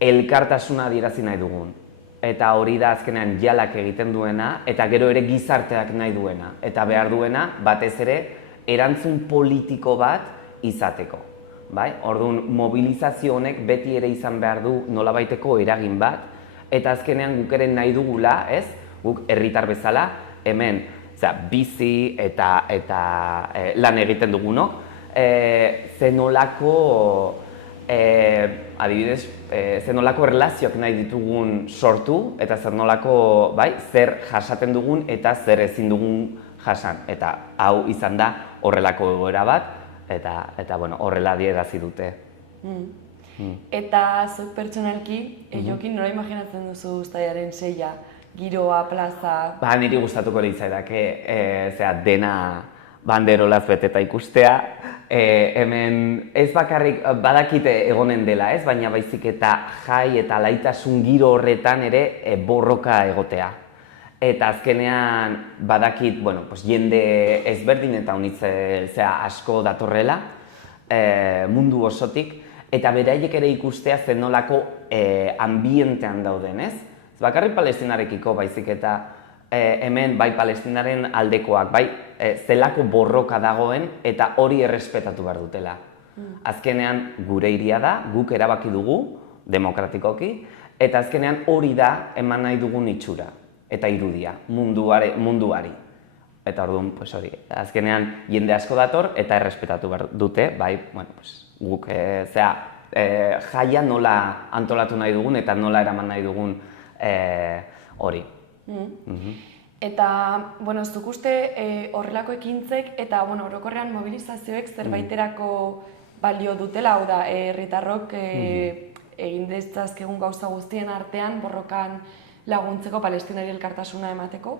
elkartasuna adierazi nahi dugun. Eta hori da azkenean jalak egiten duena, eta gero ere gizarteak nahi duena. Eta behar duena, batez ere, erantzun politiko bat izateko. Orduan, mobilizazio honek beti ere izan behar du nolabaiteko eragin bat, eta azkenean guk ere nahi dugula, guk herritar bezala, hemen bizi eta lan egiten dugunok, zenolako adibidez, zenolako erlazioak nahi ditugun sortu, eta zenolako zer jasaten dugun eta zer ezin dugun jasan. Eta hau izan da horrelako egoera bat, eta horrela adierazi dute. Eta zuk pertsonalki, Jokin, nola imaginatzen duzu uztailaren 6a? Giroa, plaza... Niri gustatuko litzaidake, dena banderolaz beteta ikustea. Hemen ez bakarrik badakite egonen dela, baina baizik eta jai eta laitasun giro horretan ere borroka egotea. Eta azkenean badakit, jende ezberdin eta unitzea asko datorrela mundu osotik, eta beraiek ere ikustea zenolako ambientean dauden, ez? Ez bakarrik Palestinarekiko baizik eta hemen bai Palestinaren aldekoak, bai zelako borroka dagoen eta hori errespetatu behar dutela. Azkenean gure hiria da, guk erabaki dugu, demokratikoki, eta azkenean hori da eman nahi dugun itxura eta irudia munduari. Eta orduan, pues hori, azkenean jende asko dator eta errespetatu behar dute, bai, bueno, pues, guk, jaia nola antolatu nahi dugun eta nola eraman nahi dugun hori. Eta, bueno, zuk uste horrelako ekintzek eta, bueno, orokorrean mobilizazioek zerbaiterako balio dutela, hau da, herritarrok egin ditzazkegun gauza guztien artean borrokan laguntzeko, Palestinari elkartasuna emateko,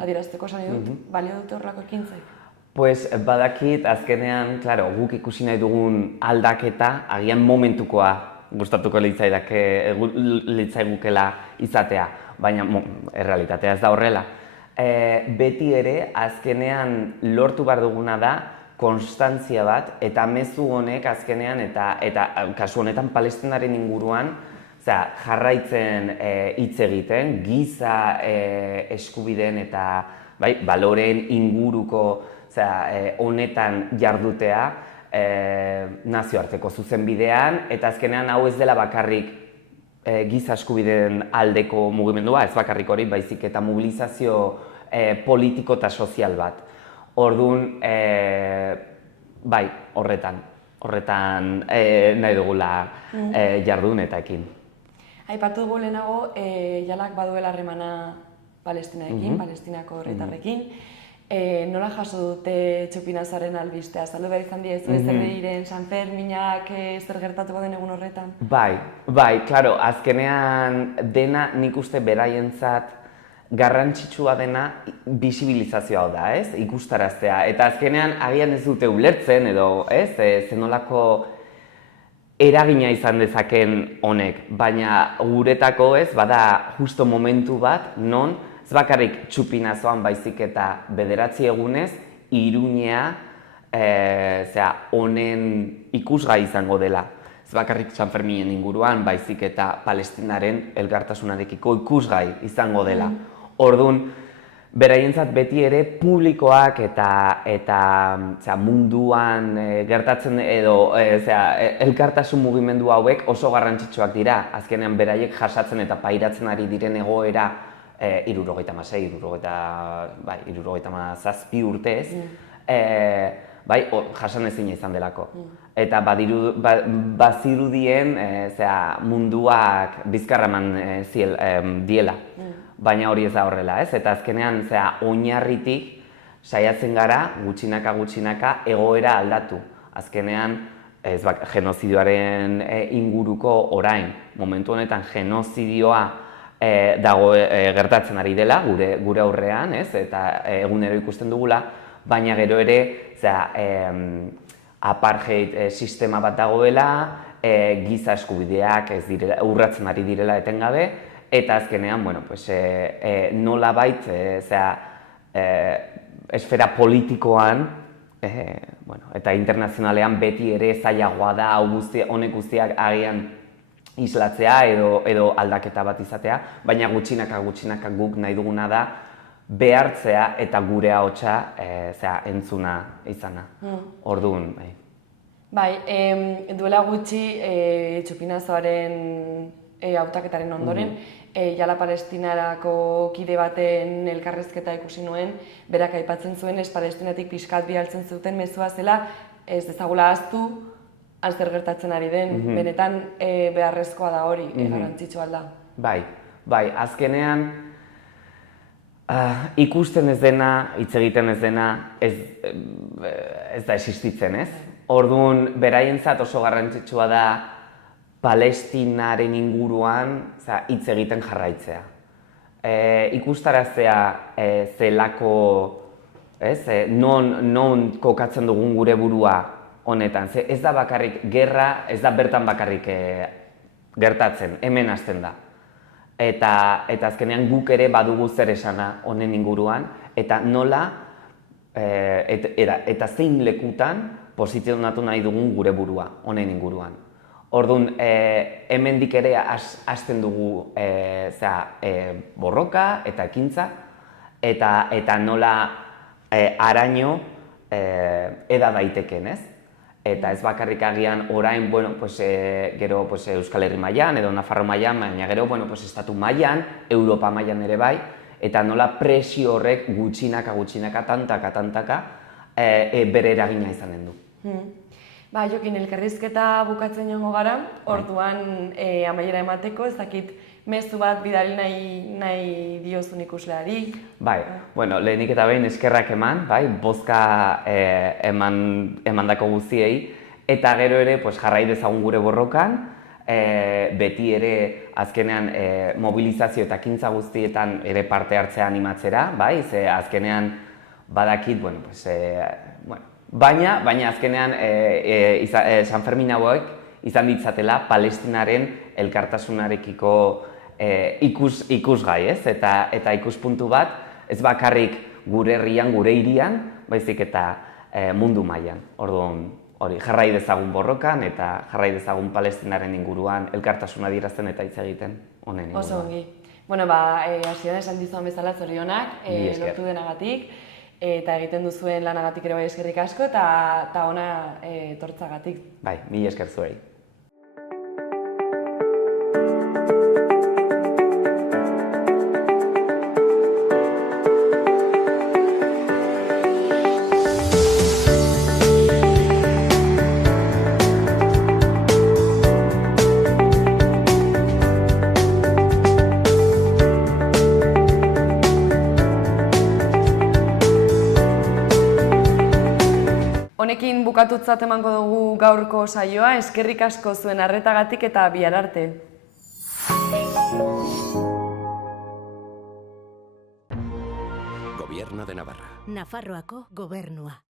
adierazteko esan dut, balio dute horrelako ekintzek? Pues badakit, azkenean, claro, guk ikusi nahi dugun aldaketa, agian momentukoa gustatuko litzaigukela izatea, baina errealitatea ez da horrela. Beti ere, azkenean lortu behar duguna da, konstantzia bat, eta mezu honek azkenean, eta kasu honetan Palestinaren inguruan, jarraitzen hitz egiten, giza eskubideen eta baloreen inguruko honetan jardutea nazioarteko zuzenbidean, eta azkenean hau ez dela bakarrik giza eskubideen aldeko mugimendua, ez bakarrik hori, baizik eta mobilizazio politiko eta sozial bat. Orduan, bai, horretan nahi dugula jardun eta ekin. Aipatu dugu lehenago, Jalak baduela harremana Palestinarekin, Palestinako herritarrekin. Nola jaso dute Txupinazaren albistea? Azaldu behar izan diezu ez diren San Ferminak zer gertatuko den egun horretan? Bai, klaro, azkenean dena nik uste beraientzat garrantzitsua dena bisibilizazioa da, ez? Ikustaraztea. Eta azkenean agian ez dute ulertzen edo, ez? Zenolako eragina izan dezaken honek, baina guretako ez, bada justo momentu bat, non ez bakarrik Txupinazoan baizik eta 9 egunez, Irunea honen ikusgai izango dela. Ez bakarrik San Ferminen inguruan, baizik eta Palestinaren elkartasunarekiko ikusgai izango dela. Orduan, beraientzat beti ere publikoak eta munduan gertatzen edo elkartasun mugimendu hauek oso garrantzitsuak dira. Azkenean beraiek jasatzen eta pairatzen ari diren egoera 76, 77 urtez, jasan ezina izan delako. Eta bazirudien munduak bizkarra eman diela. Baina hori ez da horrela, ez? Eta azkenean, oinarritik saiatzen gara, gutxinaka egoera aldatu. Azkenean, genozidioaren inguruko orain, momentu honetan genozidioa dago gertatzen ari dela, gure aurrean, ez? Eta egunero ikusten dugula, baina gero ere, apartheid sistema bat dagoela, giza eskubideak urratzen ari direla etengabe, eta azkenean, nolabait, esfera politikoan, eta internazionalean beti ere zailagoa da honek guztiak agian islatzea edo aldaketa bat izatea, baina gutxinaka guk nahi duguna da behartzea eta gure ahotsa entzuna izana. Orduan, bai. Duela gutxi Txupinazoaren hautaketaren ondoren, Jala Palestinarako kide baten elkarrezketa ikusi nuen, berak aipatzen zuen Palestinatik pixkat bialtzen zuten mezua zela, ez dezagula ahaztu, zer gertatzen ari den, benetan beharrezkoa da hori, garrantzitsua da. Bai, azkenean ikusten ez dena, hitz egiten ez dena, ez da existitzen, ez? Orduan, beraientzat oso garrantzitsua da Palestinaren inguruan hitz egiten jarraitzea. Ikustaraztea zelako, non kokatzen dugun gure burua honetan. Ez da bakarrik gerra, ez da bertan bakarrik gertatzen, hemen hasten da. Eta azkenean guk ere badugu zer esana honen inguruan, eta nola, eta zein lekutan posizionatu nahi dugun gure burua honen inguruan. Orduan, hemendik ere hasten dugu borroka eta ekintza, eta nola haraino eda daiteken, ez? Eta ez bakarrik agian orain, gero Euskal Herri mailan edo Nafarro mailan, baina gero estatu mailan, Europa mailan ere bai, eta nola presio horrek gutxinaka, tantaka, bere eragina izanen du. Ba, Jokin, elkarrizketa bukatzen joango gara, orduan amaiera emateko, ez dakit mezu bat bidali nahi diozun ikusleari. Bai, bueno, lehenik eta behin eskerrak eman, bai, bozka emandako guztiei, eta gero ere jarrai dezagun gure borrokan, beti ere azkenean mobilizazio eta ekintza guztietan ere parte hartzea animatzera, bai, ze azkenean badakit, baina azkenean San Fermin hauek izan ditzatela Palestinaren elkartasunarekiko ikusgai, ez? Eta ikuspuntu bat, ez bakarrik gure herrian, gure hirian, baizik eta mundu mailan. Orduan, hori, jarrai dezagun borrokan eta jarrai dezagun Palestinaren inguruan elkartasuna adierazten eta hitz egiten honen inguruan. Oso ongi. Bueno, hasieran esan dizuan bezala zorionak, lortu denagatik, eta egiten duzuen lanagatik ere bai eskerrik asko, eta ona etortzagatik. Bai, mila esker zuei. Honekin bukatutzat emango dugu gaurko saioa, eskerrik asko zuen arretagatik eta bihar arte. Gobierno de Navarra. Nafarroako gobernua.